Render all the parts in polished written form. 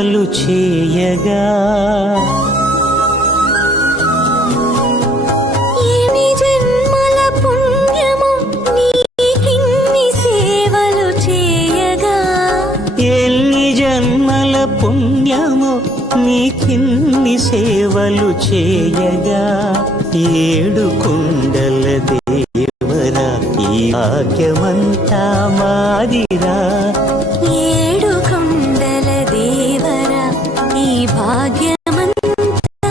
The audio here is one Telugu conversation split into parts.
సేవలు చేయగా ఎన్ని జన్మల పుణ్యము నీకిన్ని సేవలు చేయగా ఎన్ని జన్మల పుణ్యము నీకిన్ని సేవలు చేయగా ఏడు కుండల దేవరా ఈ భాగ్యమంతా మాదిరా ఏడు కొండల దేవరా ఈ భాగ్యమంతా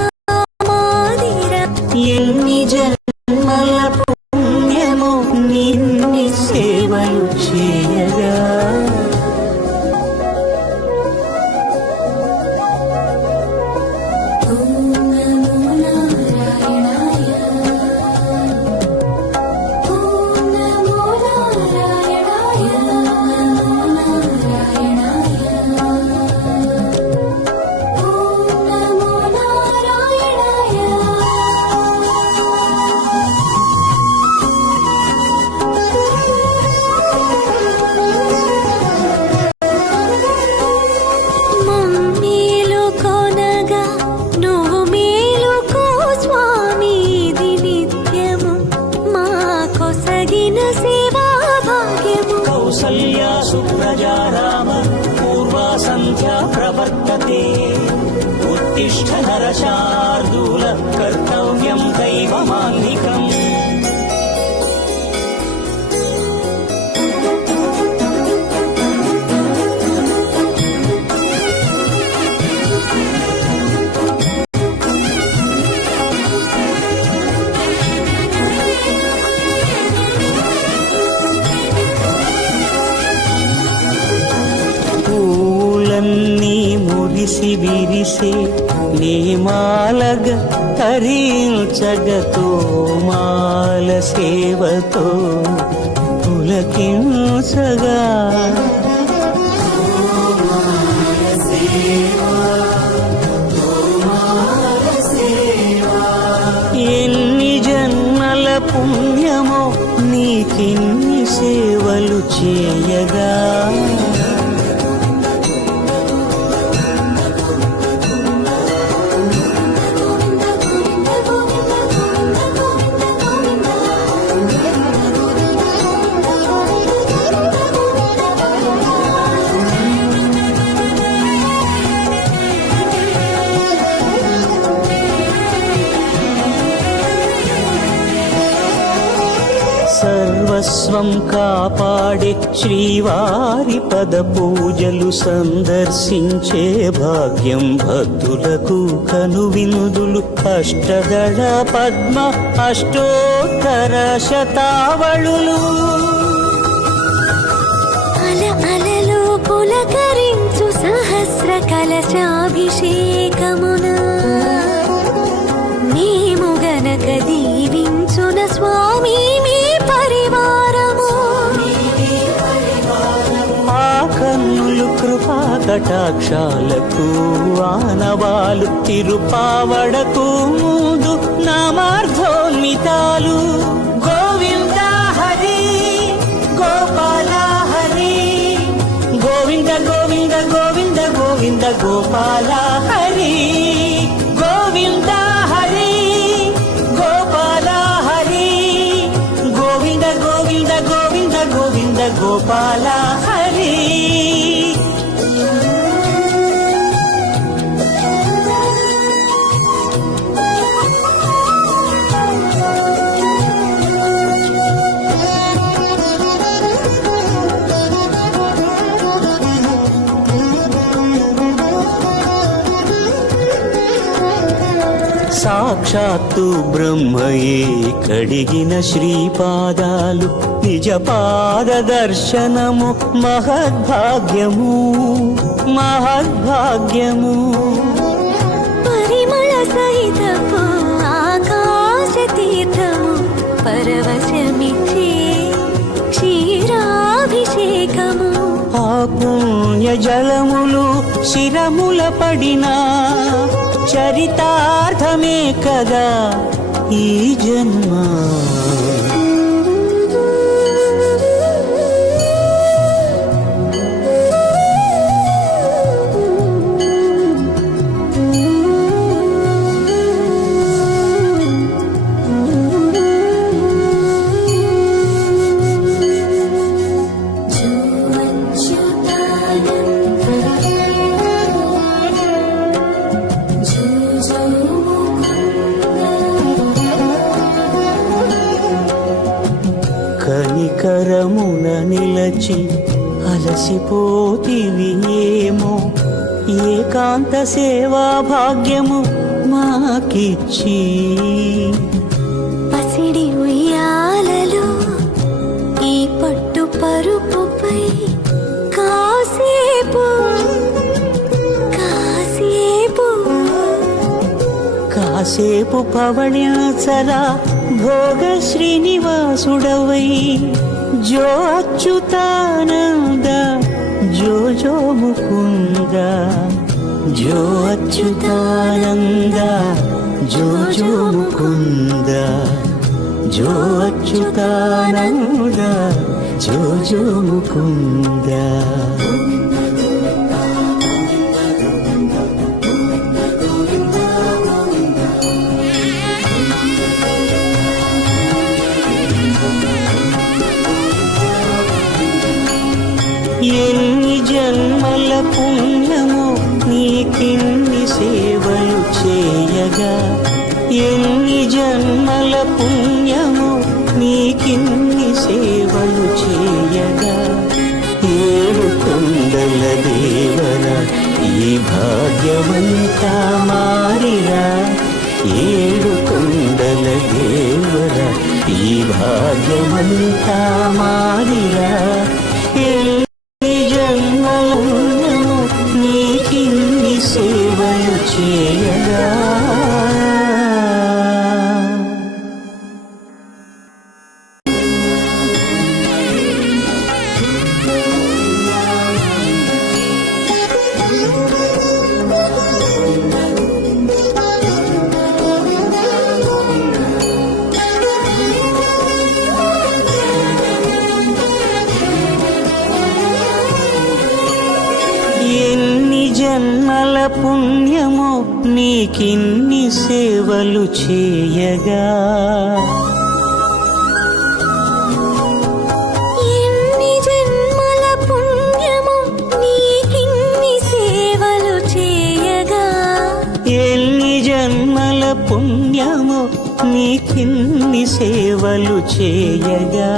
మాదిరా ఎన్ని జన్మల పుణ్యము నిన్ని సేవలు చేయగా కౌసల్యా సుప్రజా రామ పూర్వా సంధ్యా ప్రవర్తతే ఉత్తిష్ఠ నరశార్దూల కర్తవ్యం దైవమాన్నికం పూలన్నీ మురిసి విరిసే నీమాలగ తరించగతో మాల సేవతో పులకించగా ఎన్ని జన్మల పుణ్యమో నీకిన్ని సేవలు చేయగా సర్వస్వం కాపాడే శ్రీవారి పద పూజలు సందర్శించే భాగ్యం భక్తులకు కనువినుదులు అష్టదళ పద్మ అష్టోత్తర శతావళులు అలలు పులకరించు సహస్ర కలశాభిషేకమున మేము గనక దీవించున స్వామి మీ పరివారము ఆ కన్నులు కృపా కటాక్షాలకు ఆనవాలు తిరుపావడకు ముందు నామార్థోన్మితాలు గోవింద హరి గోపాల హరి గోవింద గోవింద గోవింద గోవింద గోపాల హరి గోవింద హరి గోపాల హరి గోవింద గోవింద గోవింద గోవింద గోపాల హరి సాక్షాత్తు బ్రహ్మయే కడిగిన శ్రీపాదాలు నిజ పాద దర్శనము మహద్భాగ్యము మహద్భాగ్యము పరిమళ సహితపు ఆకాశ తీర్థము పరవశమిచ్చే క్షీరాభిషేకము ఆ పుణ్య జలములు శిరముల పడినా చరితార్థమే కదా ఈ జన్మ నిలచి అలసిపోతివి ఏమో ఏకాంత సేవా భాగ్యము మాకిచ్చి పసిడి ఉయ్యాలలో ఈ పట్టు పరుపుపై కాసేపు కాసేపు కాసేపు పవళ్యాచరా భోగ శ్రీనివాసుడవై జో అచ్యుతానంద జో జో ముకుంద జో అచ్యుతానంద జో జో ముకుంద జో అచ్యుతానంద జో జో ముకుంద ఎన్ని జన్మల పుణ్యమో నీకిన్ని సేవలు చేయగా ఎన్ని జన్మల పుణ్యమో నీకిన్ని సేవలు చేయగా ఏడు కొండల దేవర ఈ భాగ్యమంతా మారిరా ఏడు కొండల దేవర ఈ భాగ్యమంతా మారిరా నీకిన్ని సేవలు చేయగా జన్మల పుణ్యమో నీకిన్ని సేవలు చేయగా ఎన్ని జన్మల పుణ్యము నీకిన్ని సేవలు చేయగా ఎన్ని జన్మల పుణ్యమో నీకిన్ని సేవలు చేయగా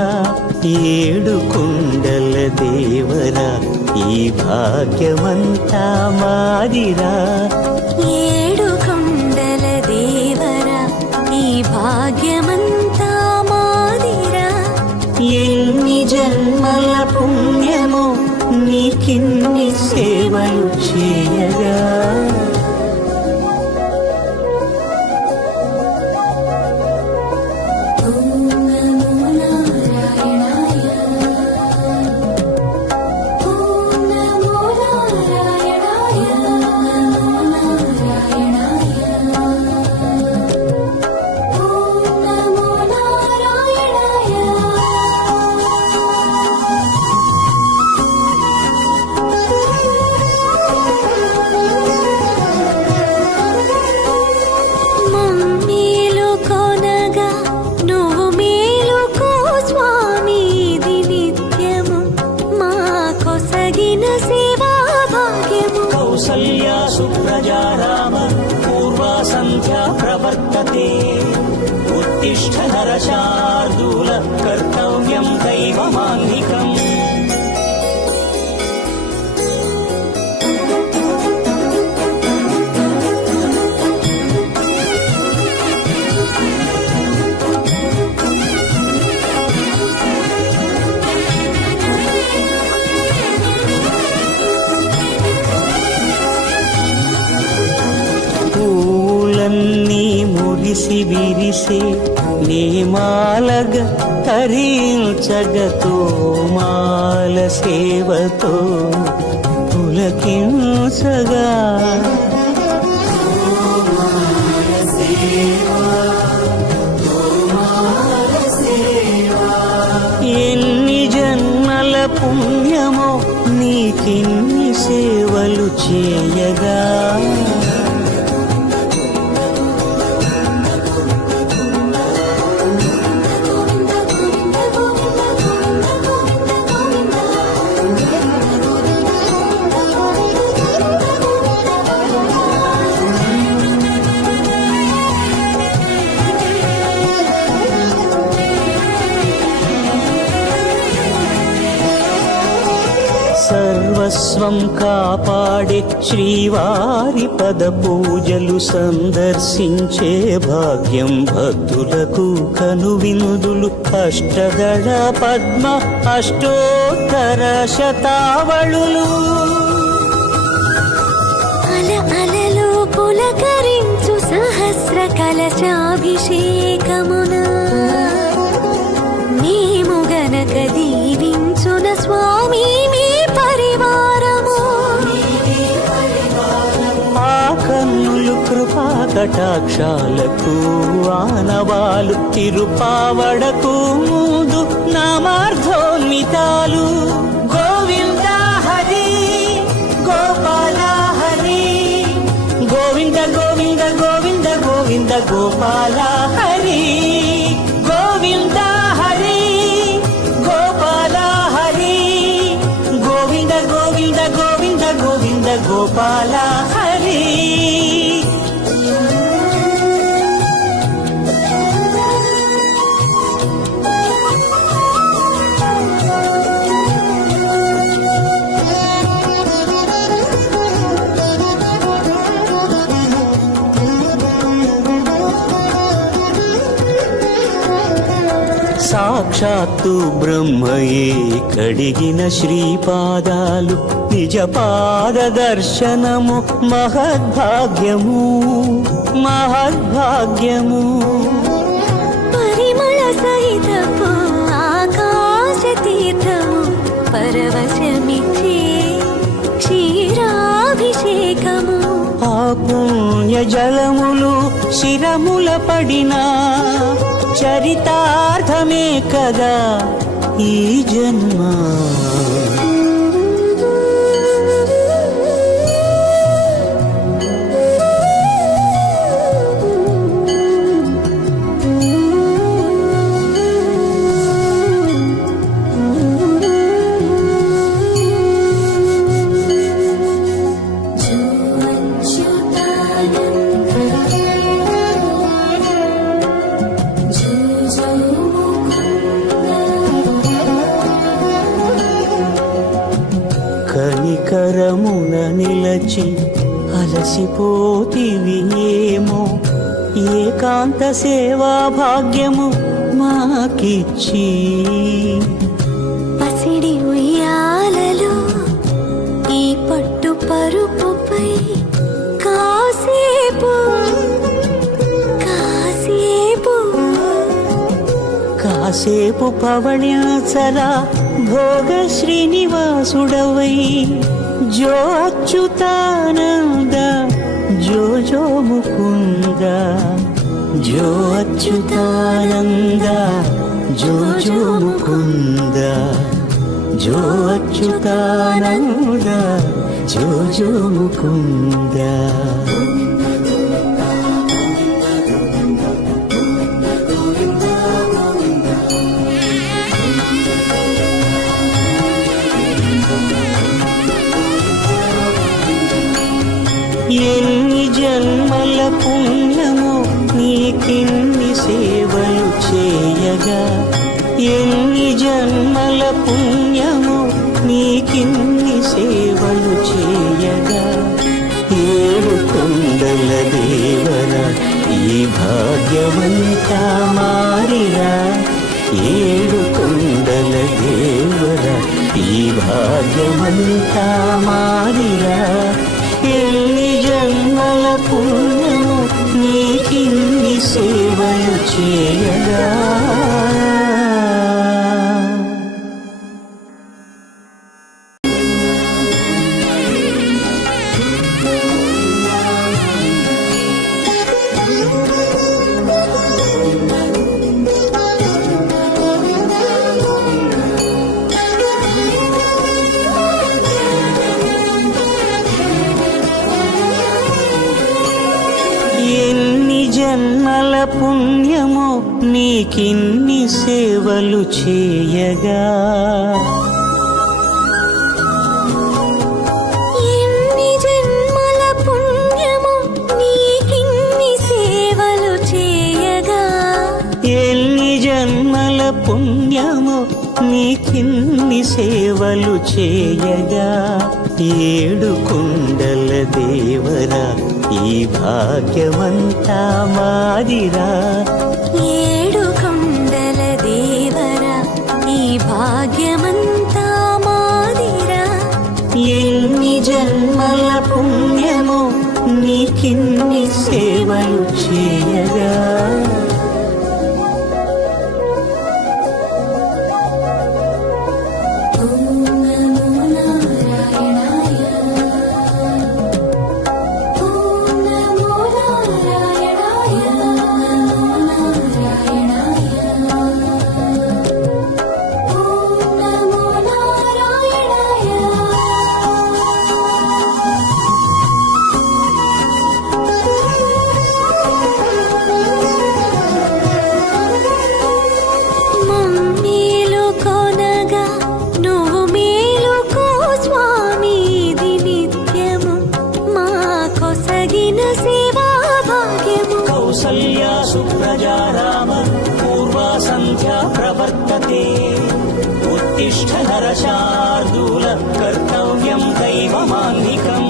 ఏడు కొండల దేవరా ఈ భాగ్యమంతా మాదిరా ఏడు కొండల దేవరా ఈ భాగ్యమంతా మాదిరా ఎన్ని జన్మల పుణ్యమో నీకిన్ని సేవలు చేయగా కౌసల్యా సుప్రజా రామ పూర్వా సంధ్యా ప్రవర్తతే ఉత్తిష్ఠ నరశార్దూల కర్తవ్యం దైవమాన్నికం పూలన్నీ మురిసి విరిసే నేమాలగ తరించగతో మాల సేవతో పులకించగా ఎన్ని జన్మల పుణ్యమో నీకిన్ని సేవలు చేయగా సర్వం కాపాడే శ్రీవారి పద పూజలు సందర్శించే భాగ్యం భక్తులకు కనువినుదులు అష్టదళ పద్మ అష్టోత్తర శతావళులు అలలు పులకరించు సహస్ర కలశాభిషేకమున మేము గనక దీవించున స్వామి మీ పరివారము ఆ కన్నులు కృపా కటాక్షాలకు ఆనవాలు తిరుపావడకు ముందు నామార్థోన్మితాలు గోవింద హరి గోపాల హరి గోవింద గోవింద గోవింద గోవింద గోపాల హరి గోవింద హరి గోపాల హరి గోవింద గోవింద గోవింద గోవింద గోపాల హరి సాక్షాత్తు బ్రహ్మయే కడిగిన శ్రీపాదాలు నిజ పాద దర్శనము మహద్భాగ్యము మహద్భాగ్యము పరిమళ సహితపు ఆకాశ తీర్థము పరవశమిచ్చే క్షీరాభిషేకము ఆ పుణ్య జలములు శిరముల పడినా చరితార్థమే కదా ఈ జన్మ కనికరమున నిలచి అలసిపోతివి ఏమో ఏకాంత సేవా భాగ్యము మాకిచ్చి పసిడి ఉయ్యాలలో ఈ పట్టు పరుపుపై కాసేపు కాసేపు కాసేపు పవణ్యాచల భోగ శ్రీనివాసుడవై జో అచ్యుతానంద జో జో ముకుంద జో అచ్యుతానంద జో జో ముకుంద జో అచ్యుతానంద జో జో ముకుంద ఎన్ని జన్మల పుణ్యమో నీకిన్ని సేవలు చేయగా ఎన్ని జన్మల పుణ్యమో నీకిన్ని సేవలు చేయగా ఏడు కొండల దేవర ఈ భాగ్యవంతా మారిరా ఏడు కొండల దేవర ఈ భాగ్యవంతా మారిరా ఎన్ని జన్మల పుణ్యము నీకిన్ని సేవలు చేయగా జన్మల పుణ్యమో నీకిన్ని సేవలు చేయగా ఎన్ని జన్మల పుణ్యము నీకిన్ని సేవలు చేయగా ఎన్ని జన్మల పుణ్యమో నీకిన్ని సేవలు చేయగా ఏడు కొండల దేవరా ఈ భాగ్యమంతా మాదిరా. ఏడు కొండల దేవరా ఈ భాగ్యమంతా మాదిరా. ఎన్ని జన్మల పుణ్యమో నీకిన్ని సేవలు చేయగా. కౌసల్యా సుప్రజా రామ పూర్వా సంధ్యా ప్రవర్తతే. ఉత్తిష్ఠ నరశార్దూల కర్తవ్యం దైవమాన్నికం.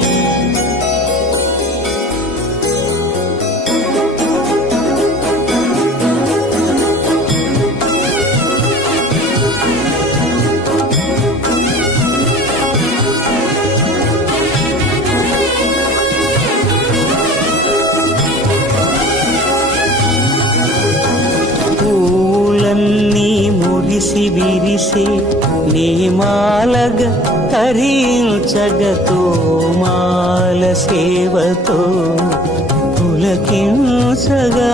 పూలన్నీ మురిసి విరిసే నేమాలగ తరించగతో మాల సేవతో పులకించగా.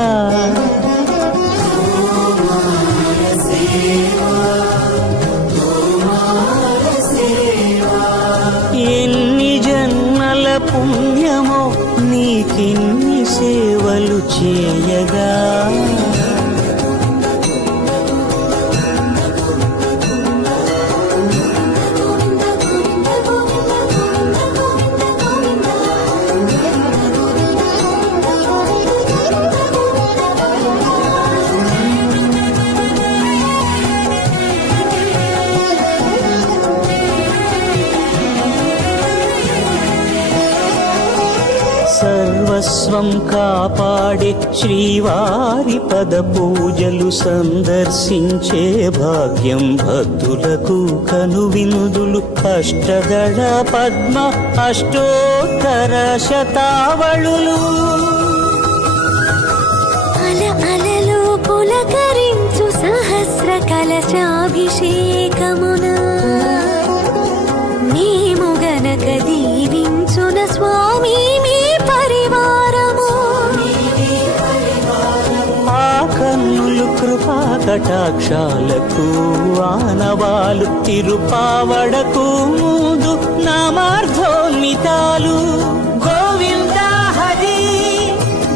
ఎన్ని జన్మల పుణ్యమో నీకిన్ని సేవలు చేయగా. సర్వస్వం కాపాడే శ్రీవారి పద పూజలు సందర్శించే భాగ్యం భక్తులకు కనువినుదులు. అష్టదళ పద్మ అష్టోత్తర శతావళులు అల అలలు పులకరించు సహస్ర కలశాభిషేకమున మేము గనక దీవించున స్వామి మీ పరివారము. ఆ కన్నులు కృపా కటాక్షాలకు ఆనవాలు తిరుపావడకు మూదు నామార్థోన్మితాలు. గోవింద హరి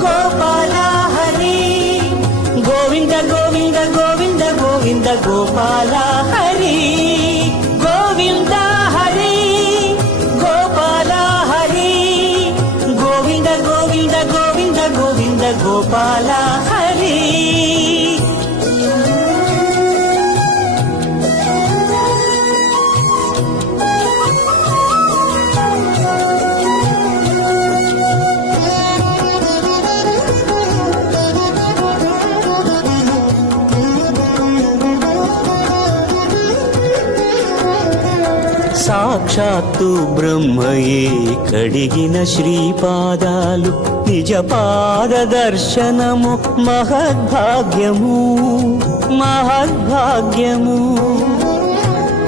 గోపాల హరి గోవింద గోవింద గోవింద గోవింద గోపాల హరి గోవింద హరి గోపాల హరి గోవింద గోవింద గోవింద గోవింద గోపాల హరి. సాక్షాత్తు బ్రహ్మయే కడిగిన శ్రీపాదాలు నిజ పాద దర్శనము మహద్భాగ్యము మహద్భాగ్యము.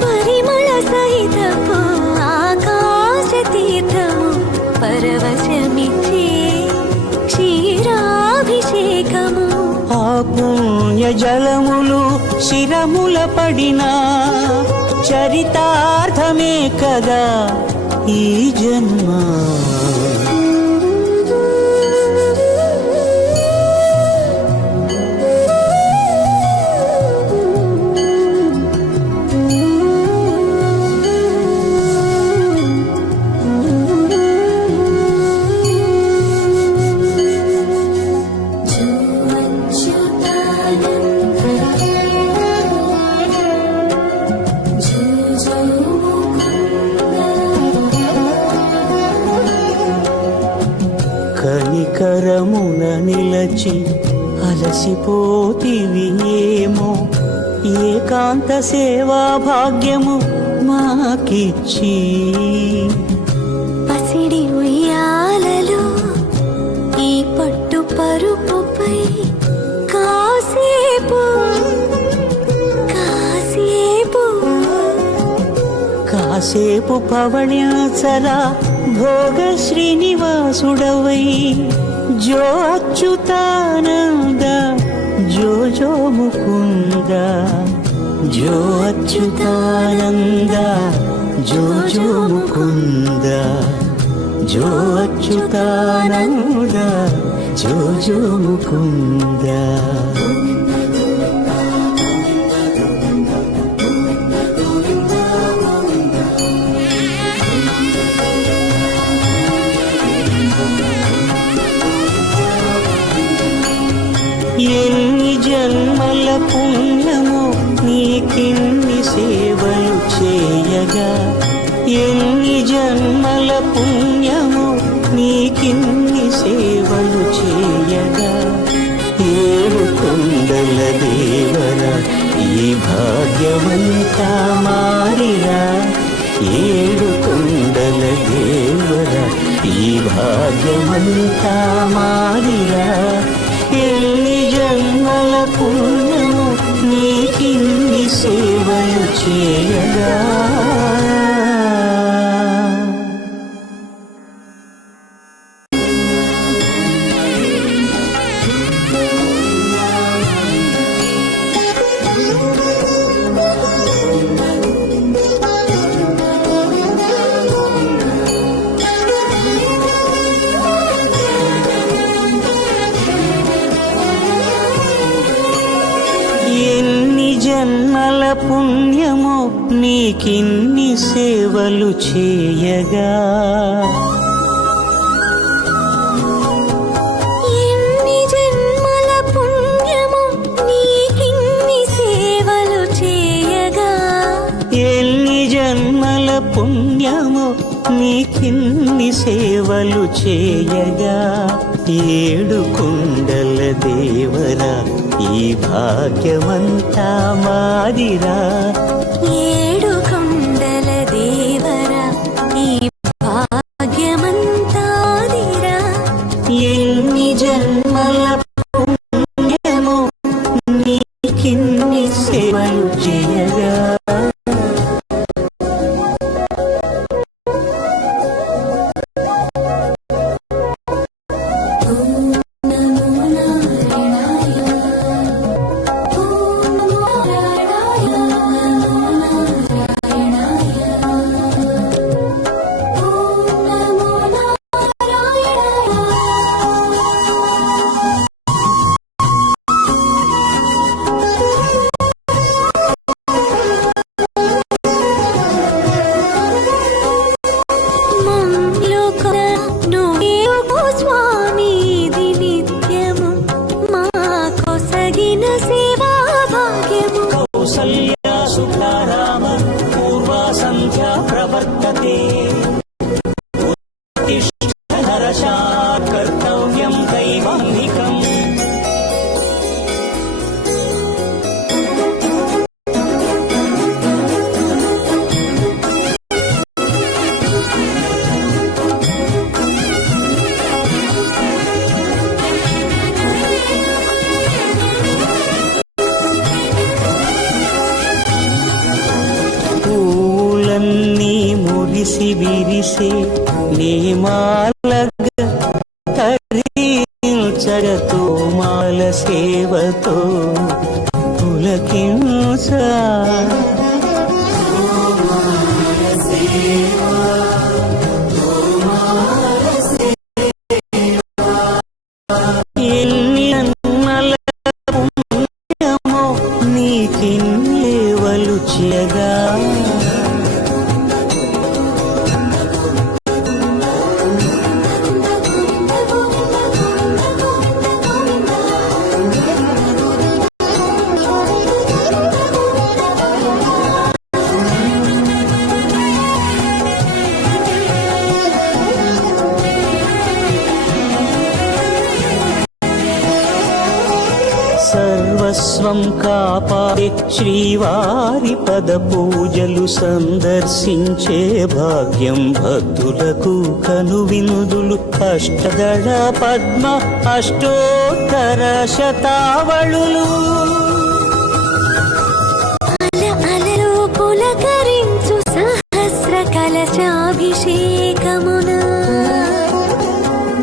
పరిమళ సహితము ఆకాశ తీర్థము పరవశమిచ్చే క్షీరాభిషేకము. ఆ పుణ్య జలములు శిరముల పడినా చరితార్థమే కదా ఈ జన్మ. సేవించి అలసిపోతివి ఏమో, ఏకాంత సేవా భాగ్యము మాకిచ్చి. పసిడి ఉయ్యాలలో ఈ పట్టు పరుపుపై కాసేపు కాసేపు కాసేపు పవళ్యాచల భోగ శ్రీనివాసుడవై, జో అచ్యుతానంద జో జో ముకుంద, జో అచ్యుతానంద జో జో ముకుంద, జో అచ్యుతానంద జో జో ముకుంద. ఎన్ని జన్మల పుణ్యమో నీకిన్ని సేవలు చేయగా, ఎన్ని జన్మల పుణ్యమో నీకిన్ని సేవలు చేయగా. ఏడు కొండల దేవర ఈ భాగ్యమంతా మారిరా, ఏడు కొండల దేవర ఈ భాగ్యమంతా మారిరా. ఎన్ని జన్మల పుణ్యము నీకిన్ని సేవలు చేయగా. జన్మల పుణ్యమో నీకిన్ని సేవలు చేయగా. ఎన్ని జన్మల పుణ్యము నీకిన్ని సేవలు చేయగా, ఎన్ని జన్మల పుణ్యమో నీకిన్ని సేవలు చేయగా. ఏడు కొండల దేవరా ఈ భాగ్యమంతా మాదిరా, ఏడు కొండల దేవరా ఈ భాగ్యమంతాదిరా. ఎన్ని జన్మల పుణ్యమో నీకిన్ని సేవలు చేయగా. కర్తవ్యం దైవాన్నికం. పూలన్నీ మురిసి విరిసే నేమాలగ తరించడతో మాల సేవతో పులకించ. ఎన్ని జన్మల పుణ్యమో నీకిన్ని సేవలు చేయగా. సర్వస్వం కాపాడే శ్రీవారి పద పూజలు సందర్శించే భాగ్యం భక్తులకు కనువినుదులు అష్టదళ పద్మ అష్టోత్తర శతావళులు అలలు పులకరించు సహస్ర కలశాభిషేకమున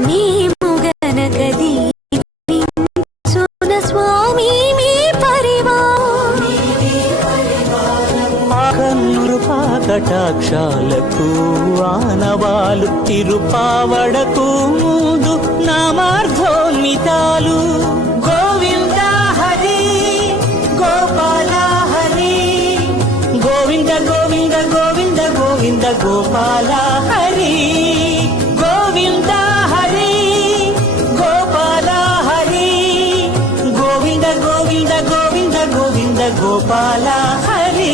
నీముగనక దీవించున స్వామి మీ కన్నులు కటాక్షాలకు ఆనవాలు తిరుపావడకు ముందు నామార్థోన్మితాలు గోవింద హరి గోపాల హరి గోవింద గోవింద గోవింద గోవింద గోపాల హరి గోవింద హరి గోపాల హరి గోవింద గోవింద గోవింద గోవింద గోపాల హరి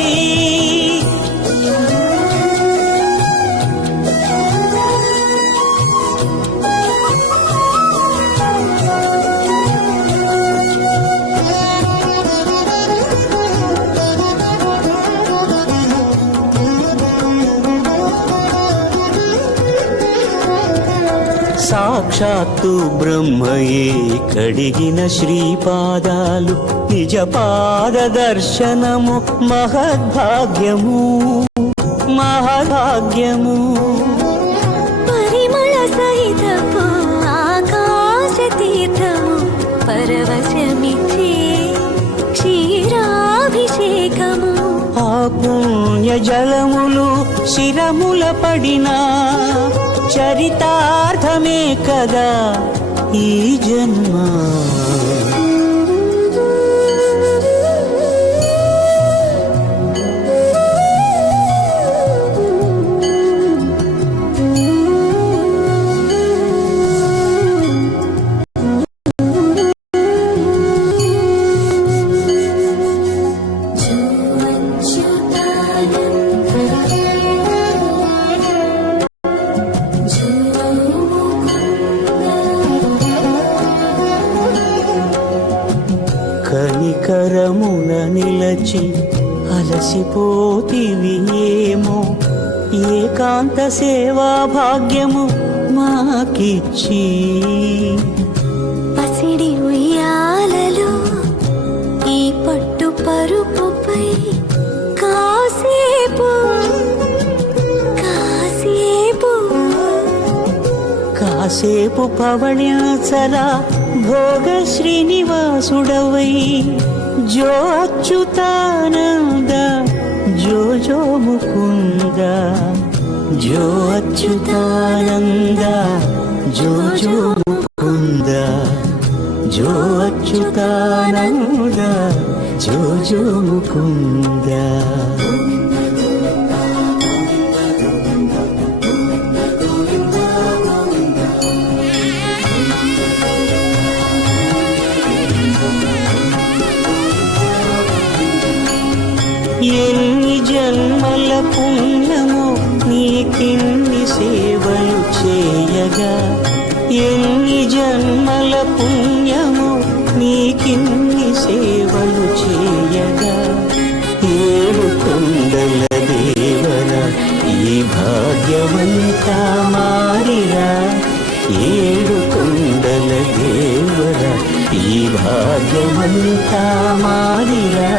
సాక్షాత్తు బ్రహ్మయే కడిగిన శ్రీపాదాలు నిజ పాద దర్శనము మహద్భాగ్యము మహద్భాగ్యము పరిమళ సహితపు ఆకాశ తీర్థము పరవశమిచ్చే క్షీరాభిషేకము ఆ పుణ్య జలములు శిరముల పడినా చరితార్థమే కదా ఈ జన్మ కనికరమున నిలచి అలసిపోతివి ఏమో ఏకాంత సేవా భాగ్యము మాకిచ్చి పసిడి ఉయ్యాలలో ఈ పట్టు పరుపుపై కాసేపు కాసేపు కాసేపు పవణ్యాచల భోగ శ్రీనివాసుడవై జో అచ్యుతానంద జో జో ముకుంద జో అచ్యుతానంద జో జో ముకుంద జో అచ్యుతానంద జో జో ముకుంద ఎన్ని జన్మల పుణ్యమో నీకిన్ని సేవలు చేయగా ఎన్ని జన్మల పుణ్యమో నీకిన్ని సేవలు చేయగా ఏడు కొండల దేవర ఈ భాగ్యవంతా మారిరా ఏడు కొండల దేవర ఈ భాగ్యవంతా మారిరా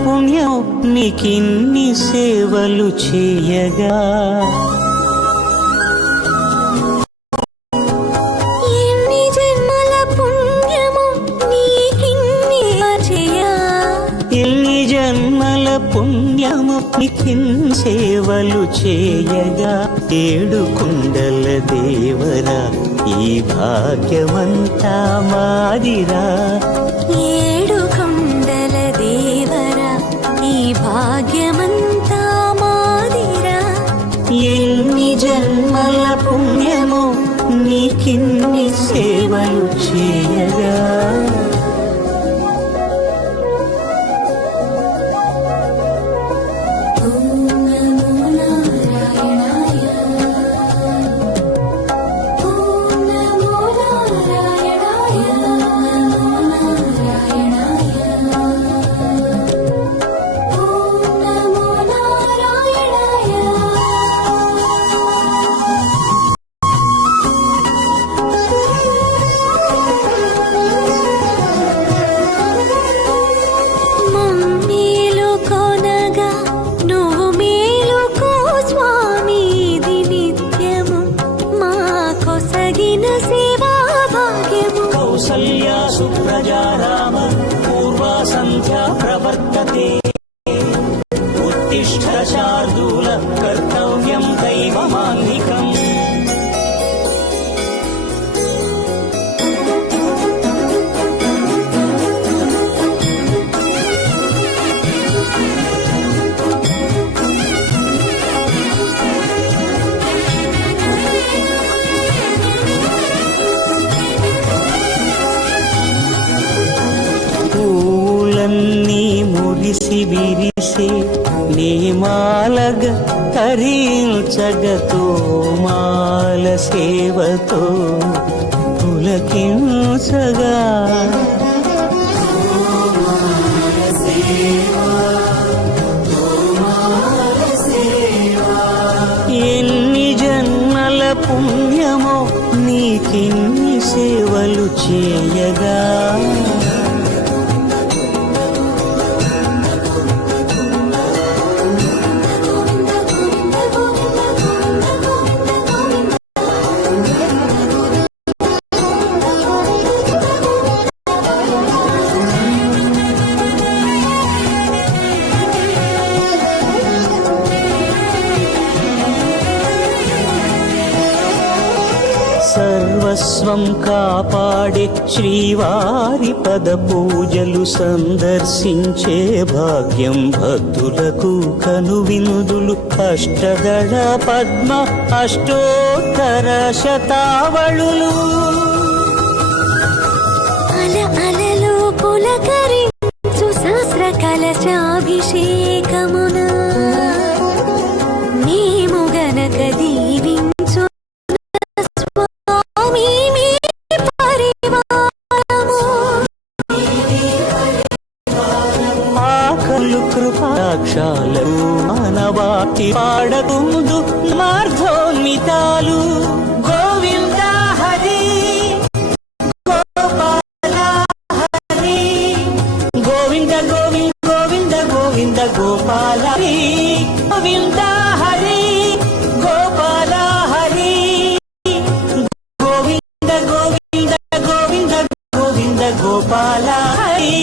పుణ్యం నీకిన్ని సేవలు చేయగా ఎన్ని జన్మల పుణ్యము నీకిన్ని చేయా ఎన్ని జన్మల పుణ్యము నిఖిన్ సేవలు చేయగా ఏడు కుండల దేవరా ఈ భాగ్యమంతా మాదిరా. ఏడు కొండల దేవరా ఈ భాగ్యమంతా మాదిరా. ఎన్ని జన్మల పుణ్యమో నీకిన్ని సేవలు చేయగా. కౌసల్యా సుప్రజా రామ పూర్వా సంధ్యా ప్రవర్తతే. ఉత్తిష్ఠ శార్దూల కర్తవ్యం దైవమాన్నికం. పూలన్నీ మురిసి విరిసే నేమాలగ తరించగతో మాల సేవతో పులకించగా. ఎన్ని జన్మల పుణ్యమో నీకిన్ని సేవలు చేయగా. సర్వస్వం కాపాడే శ్రీవారి పద పూజలు సందర్శించే భాగ్యం భక్తులకు కనువినుదులు. అష్టదళ పద్మ అష్టోత్తర శతావళులు అల అలలు పులకరించు సహస్ర కలశాభిషేకమున మేము గనక దీవించు స్వామి మీ పరివారము. ఆకలు కృపాక్షాలు మానవాటి పాడకుందు మార్ధోన్మితాలు. గోవింద హరి గోపాల హరి గోవింద గోవింద గోవింద గోవింద గోపాల హరి గోవింద హరి గోపాల హరి గోవింద గోవింద గోవింద గోవింద గోపాల హరి.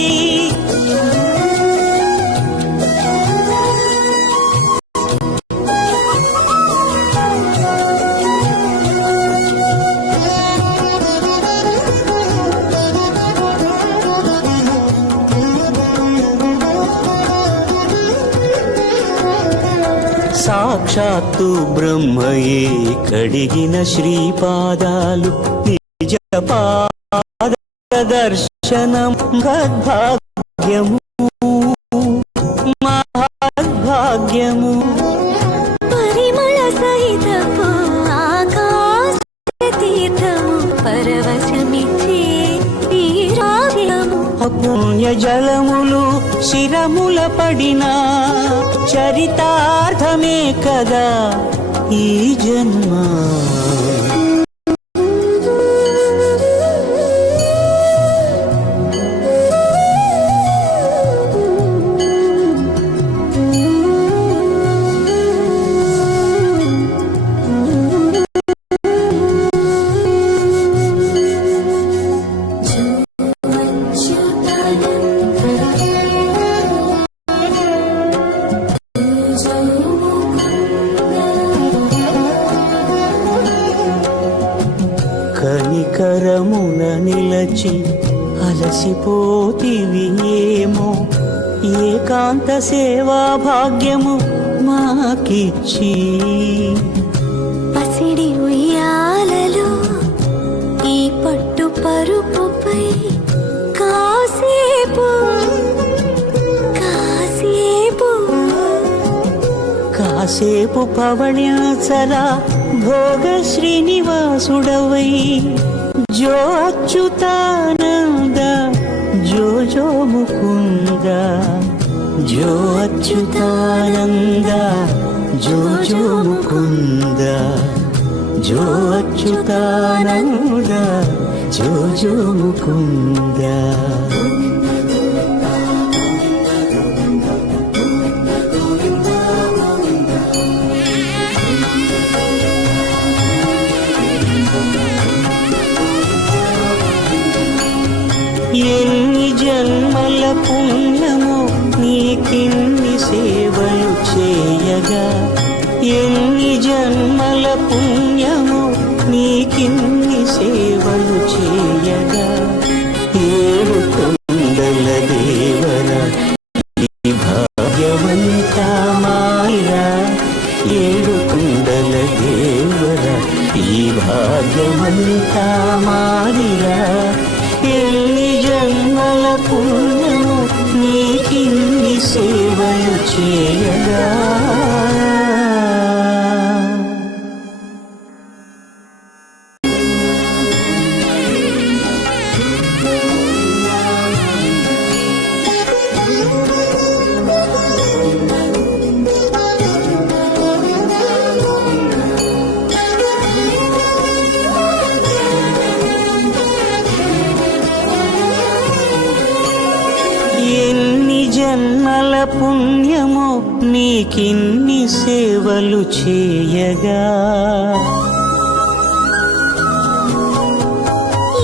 సాక్షాత్తు బ్రహ్మయే కడిగిన శ్రీపాదాలు నిజ పాద దర్శనం భాగ్యము మహాభాగ్యము. పరిమళ సహితపు ఆకాశ తీర్థము పరవశమిచ్చే తీరావ్యము. అపుణ్య జలములు శిరముల పడిన చరితార్థమే కదా ఈ జన్మ. నిలచి అలసిపోతివి ఏమో ఏకాంత సేవా భాగ్యము మాకిచ్చి పసిడి ఉయ్యాలలో ఈ పట్టు పరుపుపై కాసేపు కాసేపు కాసేపు పవళ్యాచల భోగ శ్రీనివాసుడవై జో అచ్యుతానంద జో జో ముకుంద జో అచ్యుతానంద జో జో ముకుంద జో అచ్యుతానంద జో జో ముకుంద. ఎన్ని జన్మల పుణ్యమో నీకిన్ని సేవలు చేయగా ఎన్ని జన్మల పుణ్యమో నీకిన్ని సేవలు చేయగా ఏడు కొండల దేవర ఈ భాగ్యవంతా మాయా ఏడు కొండల దేవర ఈ భాగ్యవంతా మారిరా ఎన్ని జన్మల పుణ్యము నీకిన్ని సేవలు చేయగా. ఎన్ని జన్మల పుణ్యమో నీకిన్ని సేవలు చేయగా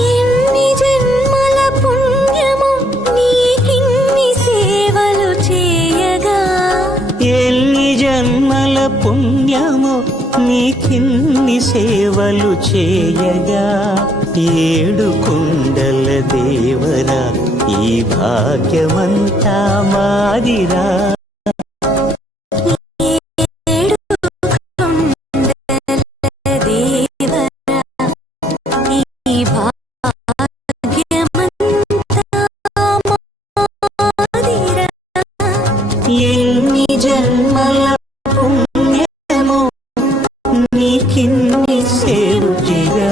ఎన్ని జన్మల పుణ్యము నీకిన్ని సేవలు చేయగా ఎన్ని జన్మల పుణ్యమో నీకిన్ని సేవలు చేయగా ఏడు కొండల దేవరా ఈ భాగ్యమంతా మాదిరా ఏడు కొండల దేవరా ఈ భాగ్యమంతా మాదిరా ఎన్ని జన్మల పుణ్యమో నీకిన్ని సేవ చేయగా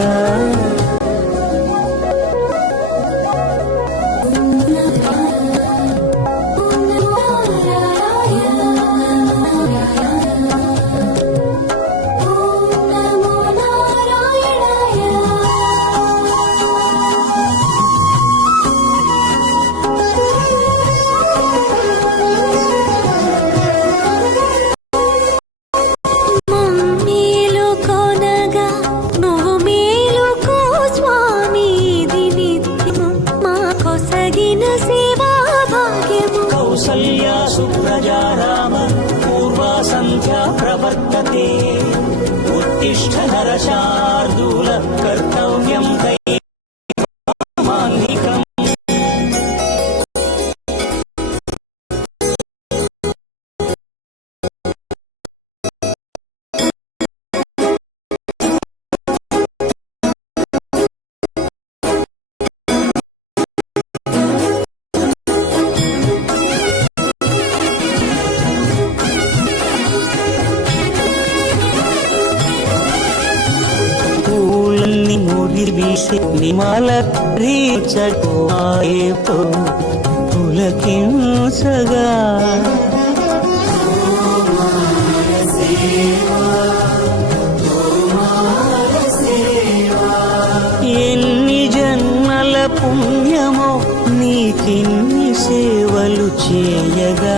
కౌసల్యా సుప్రజా రామ పూర్వా సంధ్యా ప్రవర్తతే ఉత్తిష్ఠ నరశార్దూల కర్తవ్యం దైవమాన్నికం. పూలన్నీ మురిబీసి నిమాల రీచటో పులకించగా ఎన్ని జన్మల పుణ్యమో నీకిన్ని సేవలు చేయగా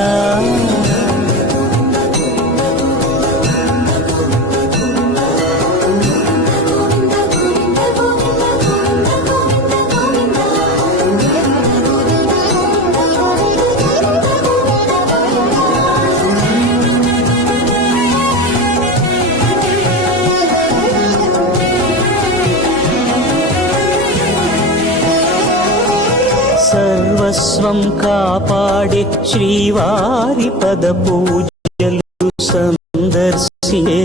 సర్వం కాపాడే శ్రీవారి పద పూజలు సందర్శించే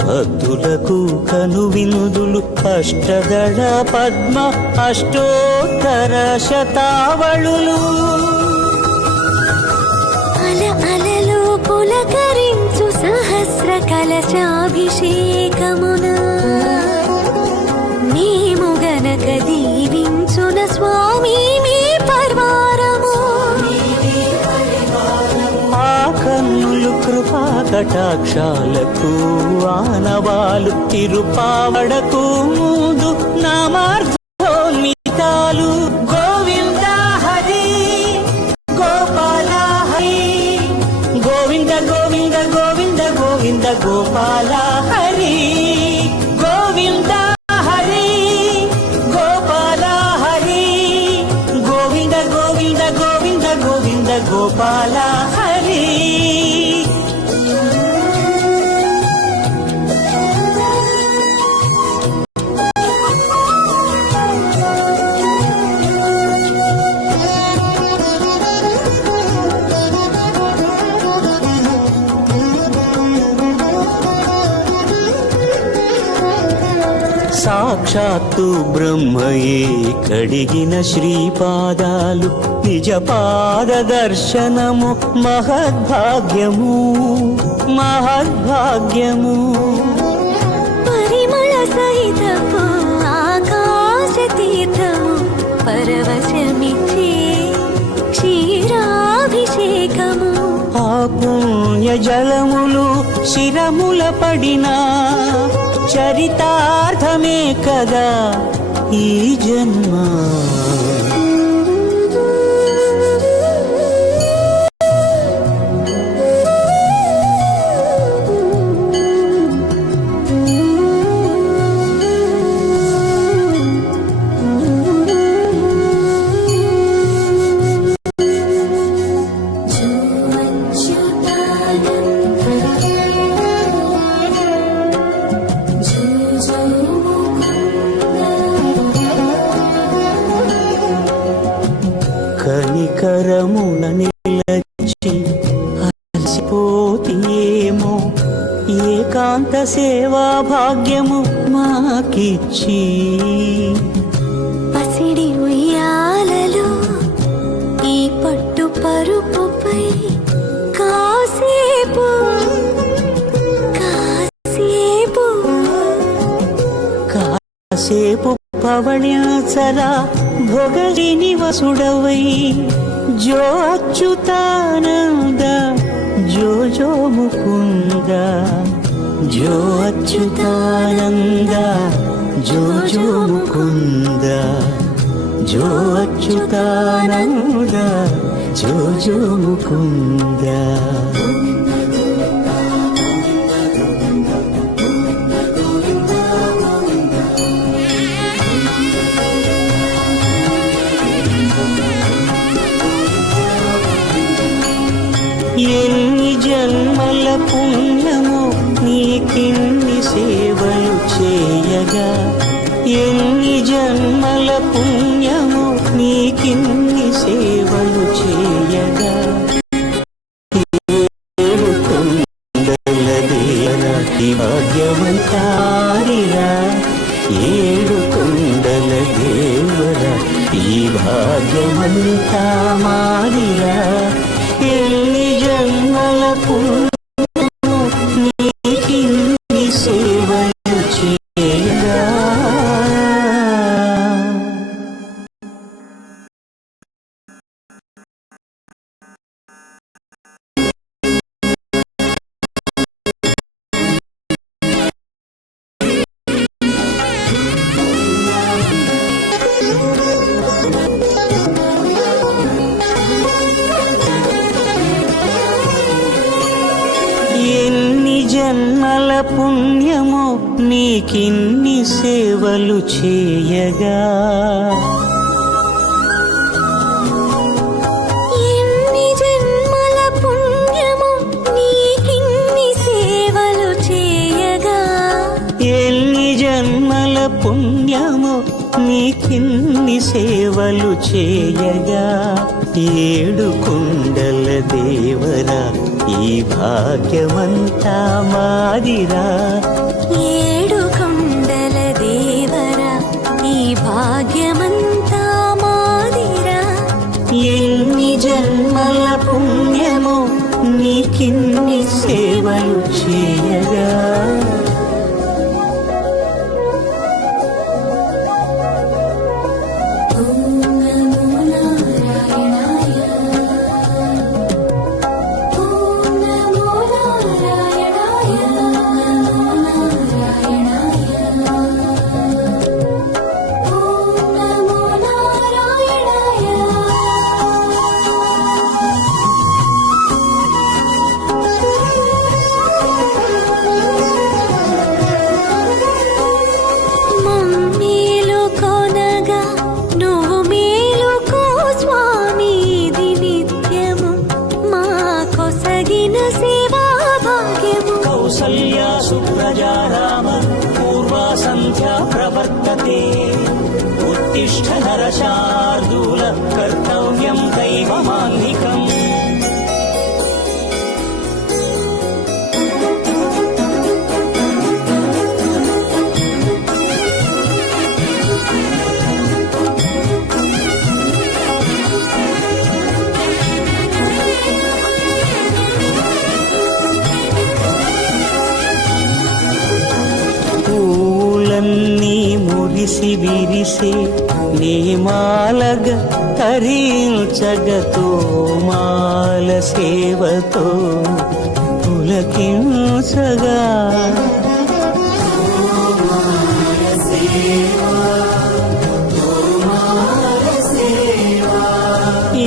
భక్తులకు కనువిందులు అష్టదళ పద్మ అష్టోత్తర శతావళులు అల అలలు పులకరించు సహస్ర కలశాభిషేకమున మేము గనక దీవించున స్వామి మీ పర్వారము ఆ కన్నులు కృపా కటాక్షాలకు ఆనవాలు తిరుపావడకు ముందు నామార్థోన్మితాలు గోవింద హరి గోపాల హరి గోవింద గోవింద గోవింద గోవింద గోపాల హరి గోవింద హరి గోపాల హరి గోవింద గోవింద గోవింద గోవింద గోపాల హరి సాక్షాత్తు బ్రహ్మయే కడిగిన శ్రీపాదాలు నిజ పాద దర్శనము మహద్భాగ్యము మహద్భాగ్యము పరిమళ సహితపు ఆకాశ తీర్థము పరవశమిచ్చే క్షీరాభిషేకము ఆ పుణ్య జలములు శిరముల పడినా చరితార్థమే కదా ఈ జన్మ కనికరమున నిలచి అలసిపోతేమో ఏకాంత సేవా భాగ్యము మాకిచ్చి పసిడి ఉయ్యాలలో ఈ పట్టు పరుపుపై కాసేపు కాసేపు కాసేపు పవణ్యాచరా భోగలి నివసుడవై జో అచ్యుతానంద జో జో ముకుంద జో అచ్యుతానంద జో జో ముకుంద జో అచ్యుతానంద జో జో ముకుంద ఎన్ని జన్మల పుణ్యమో నీకిన్ని సేవలు చేయగా ఎన్ని జన్మల పుణ్యమో నీకిన్ని సేవలు చేయగా ఏడు కొండల దేవరా ఈ భాగ్యవంతారిరా ఏడు కొండల దేవరా ఈ భాగ్యవంతా మారిరా ఎన్ని జన్మల పుణ్యము నీకిన్ని సేవలు చేయగా ఎన్ని జన్మల పుణ్యమో నీకిన్ని సేవలు చేయగా ఎన్ని జన్మల పుణ్యము నీకిన్ని సేవలు చేయగా ఎన్ని జన్మల పుణ్యమో నీకిన్ని సేవలు చేయగా ఏడు కొండల దేవరా ఈ భాగ్యమంతా మాదిరా. ఏడు కొండల దేవరా ఈ భాగ్యమంతా మాదిరా. ఎన్ని జన్మల పుణ్యమో నీకిన్ని సేవలు చేయగా. కౌసల్యా సుప్రజా రామ పూర్వా సంధ్యా ప్రవర్తతే. ఉత్తిష్ఠ నరశార్దూల కర్తవ్యం దైవమాన్నికం. పూలన్నీ మురిసి విరిసే నేమాలగ తరించగతో మాల సేవతో పులకించగా.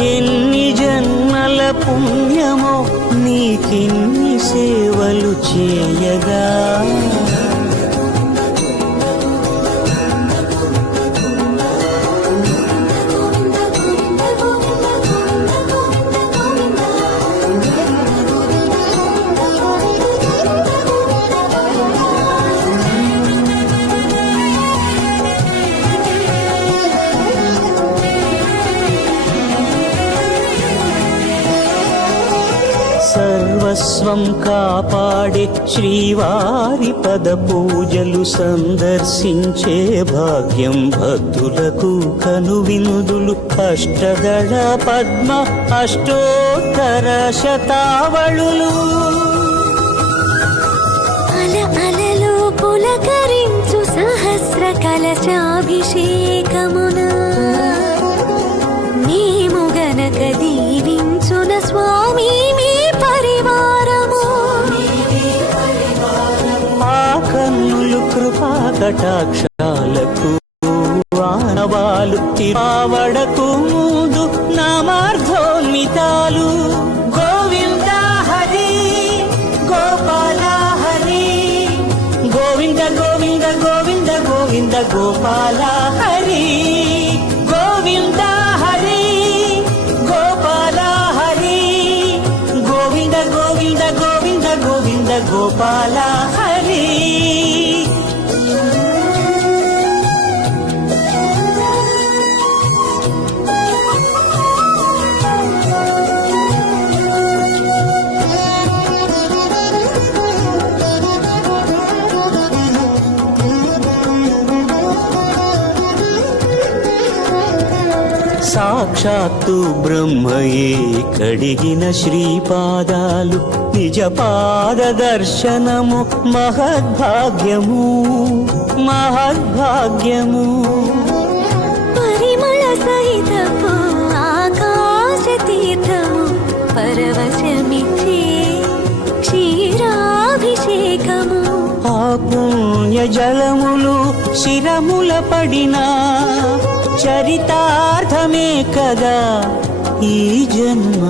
ఎన్ని జన్మల పుణ్యమో నీకిన్ని సేవలు చేయగా. సర్వస్వం కాపాడే శ్రీవారి పద పూజలు సందర్శించే భాగ్యం భక్తులకు కనువినుదులు. అష్టదళ పద్మ అష్టోత్తర శతావళులు అల అలలు పులకరించు సహస్ర కలశాభిషేకమున మేము గనక దీవించున స్వామి మీ పరివారము. ఆ కన్నులు కృపా కటాక్షాలకు ఆనవాలు ఆవడకు ముందు నామార్థోన్మితాలు. గోవింద హరి గోపాల హరి గోవింద గోవింద గోవింద గోవింద గోపాల హరి. గోవింద హరి గోపాల హరి గోవింద గోవింద గోవింద గోవింద గోపాల హరి. సాక్షాత్తు బ్రహ్మయే కడిగిన శ్రీపాదాలు నిజ పాద దర్శనము మహద్భాగ్యము మహద్భాగ్యము. పరిమళ సహితపు ఆకాశ తీర్థము పరవశమిచ్చే క్షీరాభిషేకము. ఆ పుణ్య జలములు శిరముల పడినా చరితార్థమే కదా ఈ జన్మ.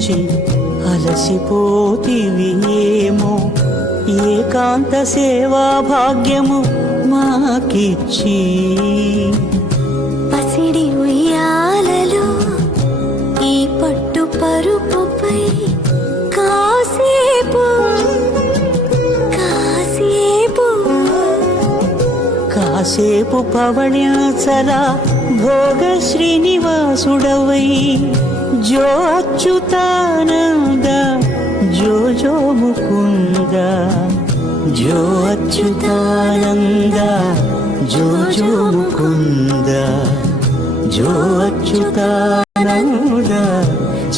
సేవించి అలసిపోతివి ఏమో, ఏకాంత సేవా భాగ్యము మాకిచ్చి. పసిడి ఉయ్యాలలో ఈ పట్టు పరుపుపై కాసేపు కాసేపు కాసేపు పవళ్యాచలా భోగ శ్రీనివాసుడవై, జో అచ్యుతానంద జో జో ముకుంద, జో అచ్యుతానంద జో జో ముకుంద, జో అచ్యుతానంద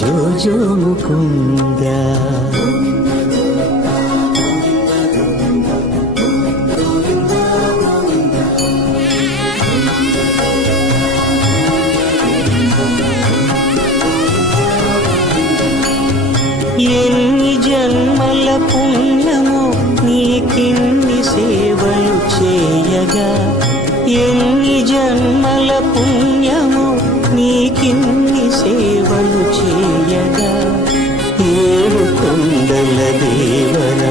జో జో ముకుంద. ఎన్ని జన్మల పుణ్యము నీకిన్ని సేవలు చేయగా, ఎన్ని జన్మల పుణ్యము నీకిన్ని సేవలు చేయగా. ఏడు కొండల దేవర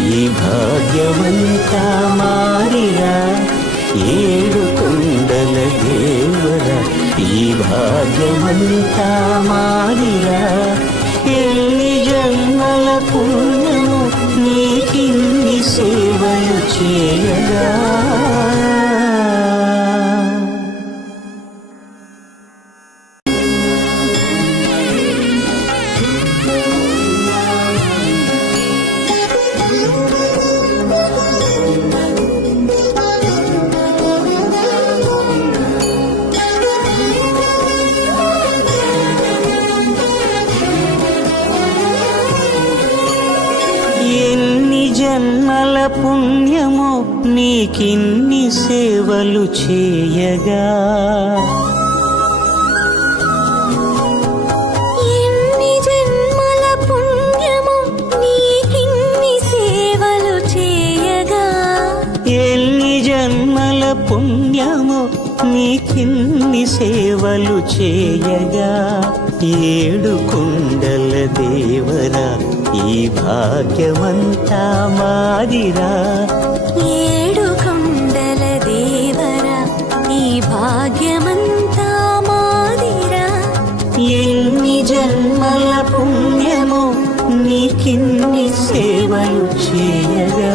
ఈ భాగ్యవంతా మారిరా, ఏడు కొండల దేవర ఈ భాగ్యవంతా మారిరా. ఎన్ని జన్మల పుణ్యము నీకిన్ని సేవలు చేయగా. ఎన్ని జన్మల పుణ్యము నీకిన్ని సేవలు చేయగా. ఎన్ని జన్మల పుణ్యము నీకిన్ని సేవలు చేయగా. ఎన్ని జన్మల పుణ్యము నీకిన్ని సేవలు చేయగా. ఏడు కొండల దేవరా ఈ భాగ్యమంతా మాదిరా, ఏడు కొండల దేవరా ఈ భాగ్యమంతా మాదిరా. ఎన్ని జన్మల పుణ్యము నీకిన్ని సేవలు చేయగా.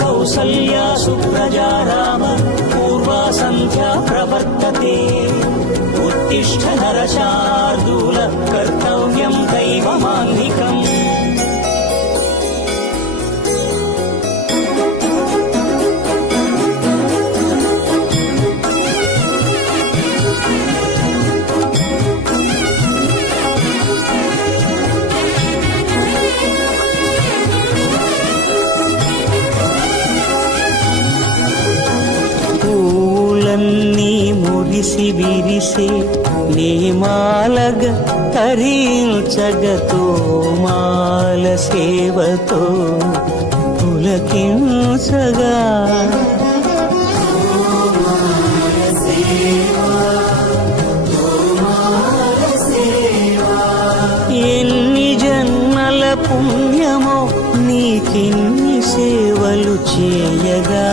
కౌసల్యా సుప్రజా రామ పూర్వా సంధ్యా ప్రవర్తతే, ఉత్తిష్ఠ నరశార్దూల కర్తవ్యం దైవమాన్నికం. పూలన్నీ మురిసి విరిసే నీమాలగ తరించగతో మాల సేవతో పులకించగా. ఎన్ని జన్మల పుణ్యమో నీకిన్ని సేవలు చేయగా.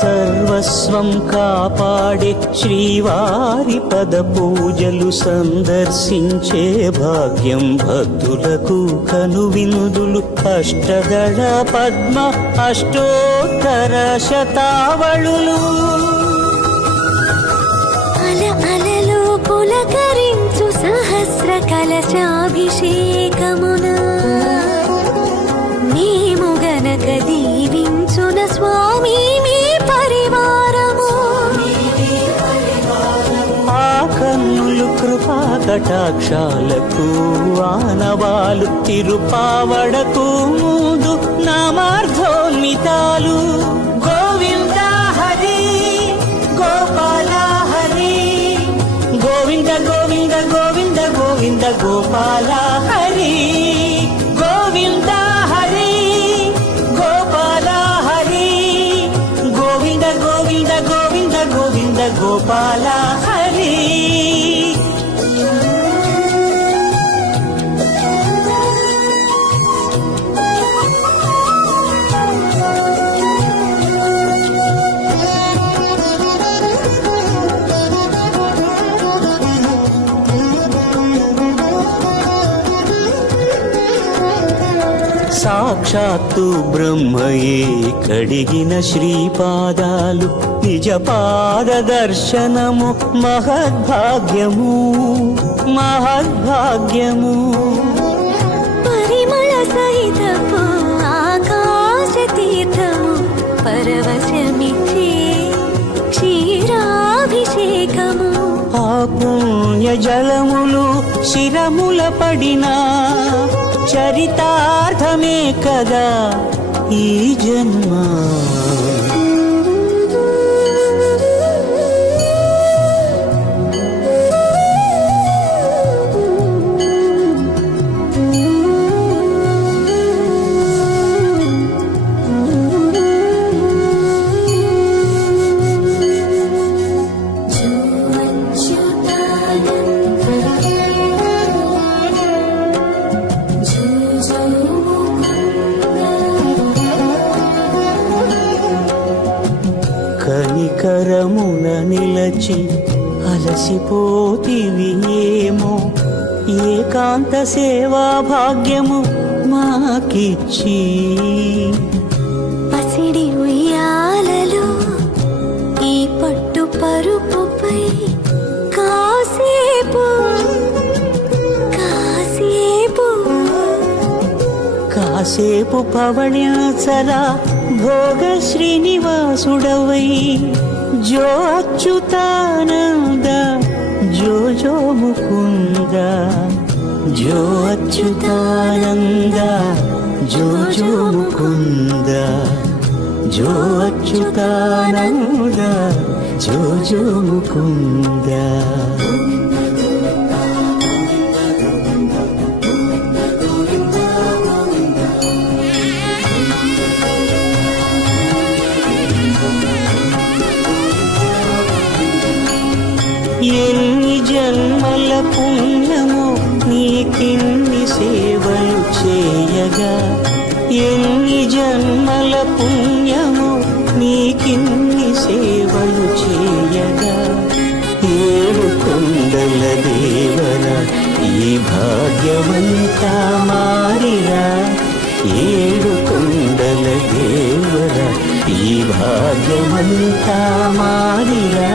సర్వస్వం కాపాడే శ్రీవారి పద పూజలు సందర్శించే భాగ్యం భక్తులకు కనువినుదులు అష్టదళ పద్మ అష్టోత్తర శతావళులు అల అలలో పులకరించు సహస్ర కలశాభిషేకమున మేము గనక దీవించున స్వామి మీ పరివారము ఆ కన్నులు కృపా కటాక్షాలకు ఆనవాలు తిరుపావడకు ముందు నామార్థోన్మితాలు గోవింద హరి గోపాల హరి గోవింద గోవింద గోవింద గోవింద గోపాల హరి గోవింద హరి గోపాల హరి గోవింద గోవింద గోవింద గోవింద గోపాల హరి సాక్షాత్తు బ్రహ్మయే కడిగిన శ్రీపాదాలు నిజ పాద దర్శనము మహద్భాగ్యము మహద్భాగ్యము పరిమళ సహితపు ఆకాశ తీర్థము పరవశమిచ్చే క్షీరాభిషేకము ఆ పుణ్య జలములు శిరముల పడినా చరితార్థమే కదా ఈ జన్మ కనికరమున నిలచి అలసిపోతివి ఏమో ఏకాంత సేవా భాగ్యము మాకిచ్చి పసిడి ఉయ్యాలలో ఈ పట్టు పరుపుపై కాసేపు కాసేపు కాసేపు పవళ్యాచలా భోగ శ్రీనివాసుడవై జో అచ్యుతానంద జో జో ముకుంద జో అచ్యుతానంద జో జో ముకుంద జో అచ్యుతానంద జో జో ముకుంద ఎన్ని జన్మల పుణ్యమో నీకిన్ని సేవలు చేయగా ఎన్ని జన్మల పుణ్యమో నీకిన్ని సేవలు చేయగా ఏడు కొండల దేవర ఈ భాగ్యవంతా మారిరా ఏడు కొండల దేవర ఈ భాగ్యవంతా మారిరా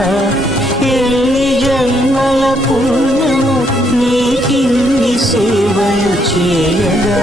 ఎన్ని జన్మల పుణ్యము నీకిన్ని సేవలు చేయగా